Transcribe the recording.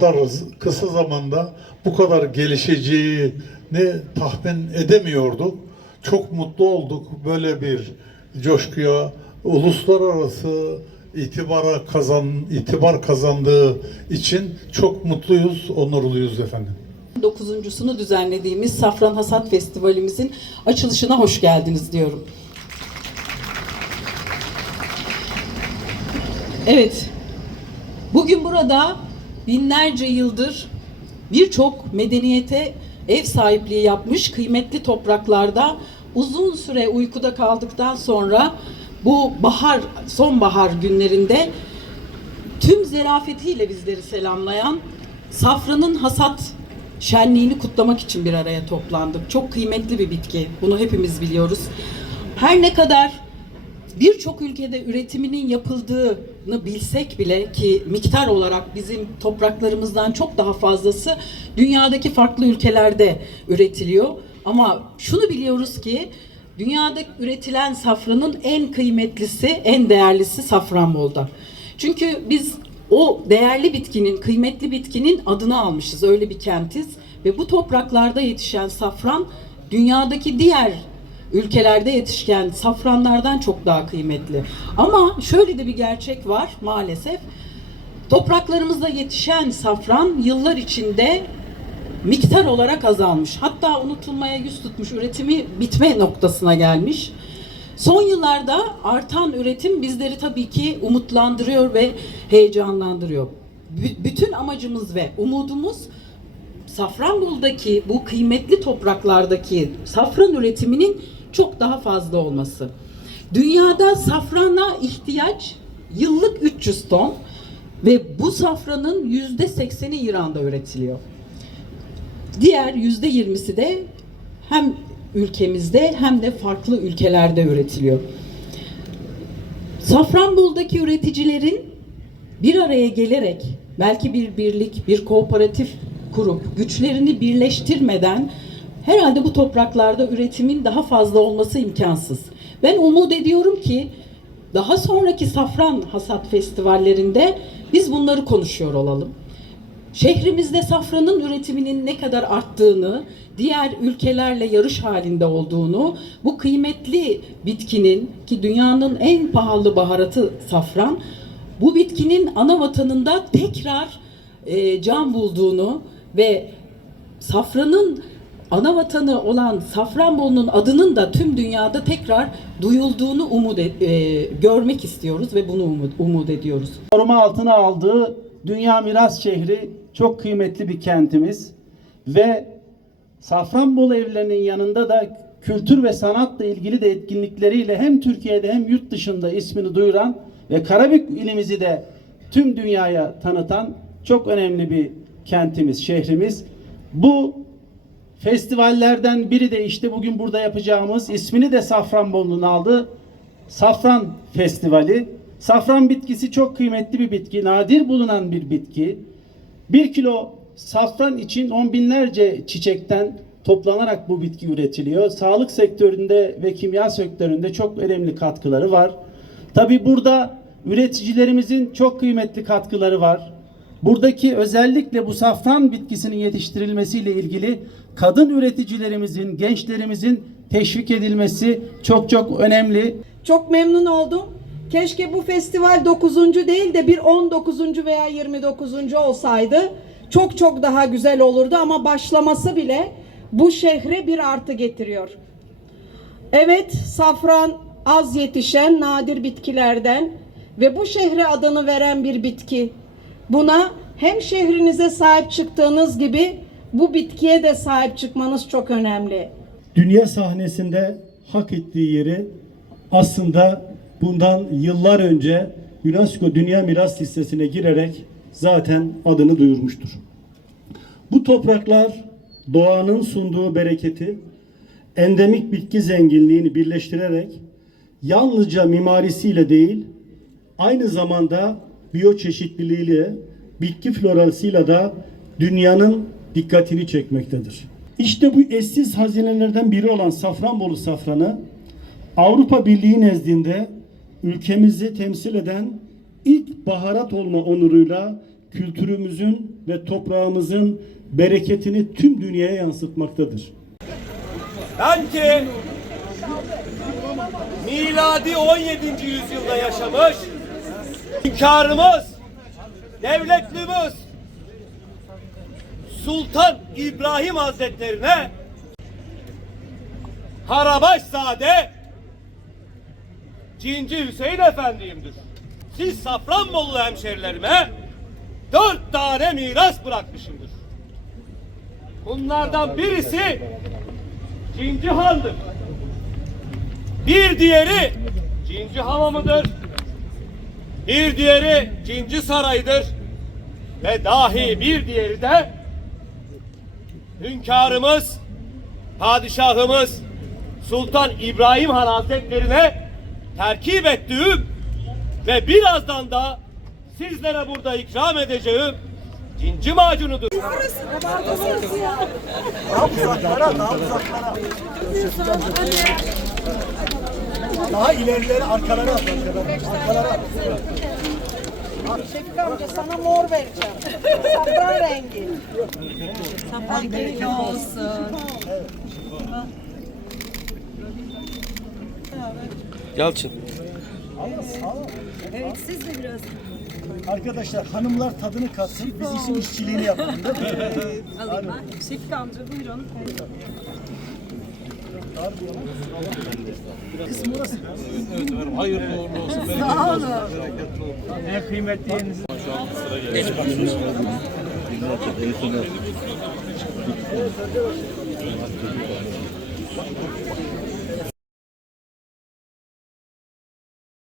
kadar kısa zamanda bu kadar gelişeceğini tahmin edemiyorduk. Çok mutlu olduk böyle bir coşkuya, uluslararası itibara kazan itibar kazandığı için çok mutluyuz, onurluyuz efendim. Dokuzuncusunu düzenlediğimiz Safran Hasat Festivalimizin açılışına hoş geldiniz diyorum. Evet, bugün burada binlerce yıldır birçok medeniyete ev sahipliği yapmış kıymetli topraklarda uzun süre uykuda kaldıktan sonra bu bahar, sonbahar günlerinde tüm zerafetiyle bizleri selamlayan safranın hasat şenliğini kutlamak için bir araya toplandık. Çok kıymetli bir bitki. Bunu hepimiz biliyoruz. Her ne kadar birçok ülkede üretiminin yapıldığını bilsek bile ki miktar olarak bizim topraklarımızdan çok daha fazlası dünyadaki farklı ülkelerde üretiliyor. Ama şunu biliyoruz ki dünyada üretilen safranın en kıymetlisi, en değerlisi Safranbolu'da. Çünkü biz o değerli bitkinin, kıymetli bitkinin adını almışız. Öyle bir kentiz ve bu topraklarda yetişen safran dünyadaki diğer ülkelerde yetişken safranlardan çok daha kıymetli. Ama şöyle de bir gerçek var maalesef. Topraklarımızda yetişen safran yıllar içinde miktar olarak azalmış. Hatta unutulmaya yüz tutmuş, üretimi bitme noktasına gelmiş. Son yıllarda artan üretim bizleri tabii ki umutlandırıyor ve heyecanlandırıyor. Bü- bütün amacımız ve umudumuz Safranbolu'daki bu kıymetli topraklardaki safran üretiminin çok daha fazla olması. Dünyada safrana ihtiyaç yıllık 300 ton ve bu safranın yüzde sekseni İran'da üretiliyor. Diğer yüzde yirmisi de hem ülkemizde hem de farklı ülkelerde üretiliyor. Safranbolu'daki üreticilerin bir araya gelerek belki bir birlik, bir kooperatif kurup güçlerini birleştirmeden herhalde bu topraklarda üretimin daha fazla olması imkansız. Ben umut ediyorum ki daha sonraki safran hasat festivallerinde biz bunları konuşuyor olalım şehrimizde safranın üretiminin ne kadar arttığını, diğer ülkelerle yarış halinde olduğunu, bu kıymetli bitkinin ki dünyanın en pahalı baharatı safran, bu bitkinin ana vatanında tekrar e, can bulduğunu ve safranın ana vatanı olan Safranbolu'nun adının da tüm dünyada tekrar duyulduğunu umut e- görmek istiyoruz ve bunu umut, umut ediyoruz. koruma altına aldığı Dünya Miras Şehri çok kıymetli bir kentimiz ve Safranbolu evlerinin yanında da kültür ve sanatla ilgili de etkinlikleriyle hem Türkiye'de hem yurt dışında ismini duyuran ve Karabük ilimizi de tüm dünyaya tanıtan çok önemli bir kentimiz, şehrimiz. Bu festivallerden biri de işte bugün burada yapacağımız ismini de Safranbolu'nun aldı. Safran Festivali. Safran bitkisi çok kıymetli bir bitki, nadir bulunan bir bitki. Bir kilo safran için on binlerce çiçekten toplanarak bu bitki üretiliyor. Sağlık sektöründe ve kimya sektöründe çok önemli katkıları var. Tabi burada üreticilerimizin çok kıymetli katkıları var. Buradaki özellikle bu safran bitkisinin yetiştirilmesiyle ilgili kadın üreticilerimizin, gençlerimizin teşvik edilmesi çok çok önemli. Çok memnun oldum. Keşke bu festival 9. değil de bir 19. veya 29. olsaydı çok çok daha güzel olurdu ama başlaması bile bu şehre bir artı getiriyor. Evet, safran az yetişen nadir bitkilerden ve bu şehre adını veren bir bitki. Buna hem şehrinize sahip çıktığınız gibi bu bitkiye de sahip çıkmanız çok önemli. dünya sahnesinde hak ettiği yeri aslında bundan yıllar önce UNESCO Dünya Miras Listesi'ne girerek zaten adını duyurmuştur. Bu topraklar doğanın sunduğu bereketi endemik bitki zenginliğini birleştirerek yalnızca mimarisiyle değil, aynı zamanda biyoçeşitliliğiyle, bitki florasıyla da dünyanın dikkatini çekmektedir. İşte bu eşsiz hazinelerden biri olan Safranbolu safranı Avrupa Birliği nezdinde ülkemizi temsil eden ilk baharat olma onuruyla kültürümüzün ve toprağımızın bereketini tüm dünyaya yansıtmaktadır. Ben ki miladi 17. yüzyılda yaşamış hünkârımız, devletlimiz Sultan İbrahim Hazretlerine Harabaşzade Cinci Hüseyin Efendi'yimdir. Siz Safranbolu hemşerilerime dört tane miras bırakmışımdır. Bunlardan birisi Cinci Han'dır. Bir diğeri Cinci Hamamı'dır. Bir diğeri Cinci Sarayı'dır. Ve dahi bir diğeri de hünkârımız, padişahımız Sultan İbrahim Han Hazretlerine terkip ettiğim ve birazdan da sizlere burada ikram edeceğim cinci macunudur. Daha ilerileri arkalara at, arkalara at. Şefik amca sana mor vereceğim. Safran rengi. Safran rengi olsun. Yalçın. Arkadaşlar hanımlar tadını katsın, biz işin işçiliğini yapalım değil mi? Şefik amca buyurun. İsmi nasıl? Evet efendim. Hayırlı uğurlu olsun. Sağ olun. En kıymetli yerinizi. Şu an sıra geldi. Geç